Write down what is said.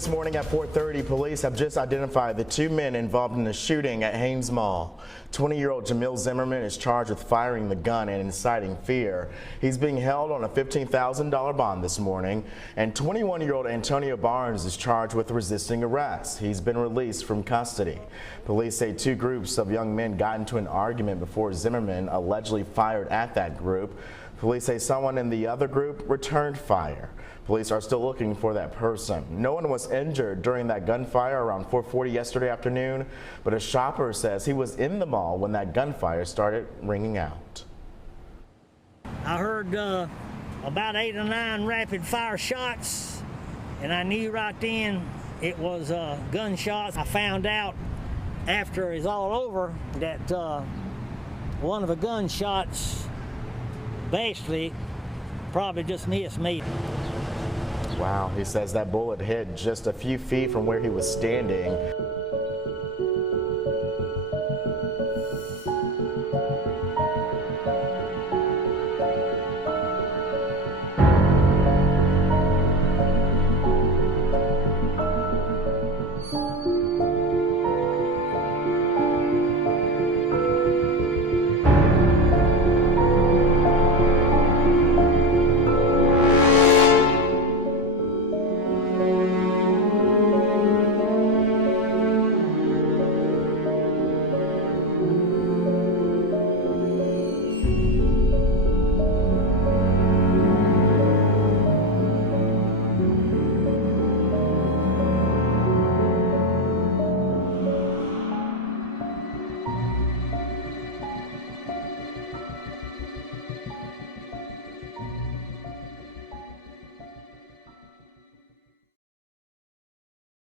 This morning at 4:30, police have just identified the two men involved in the shooting at Haynes Mall. 20-year-old Jamil Zimmerman is charged with firing the gun and inciting fear. He's being held on a $15,000 bond this morning, and 21-year-old Antonio Barnes is charged with resisting arrest. He's been released from custody. Police say two groups of young men got into an argument before Zimmerman allegedly fired at that group. Police say someone in the other group returned fire. Police are still looking for that person. No one was injured during that gunfire around 4:40 yesterday afternoon, but a shopper says he was in the mall when that gunfire started ringing out. I heard about 8 or 9 rapid fire shots, and I knew right then it was gunshots. I found out after it's all over that one of the gunshots basically probably just missed me. Wow, he says that bullet hit just a few feet from where he was standing.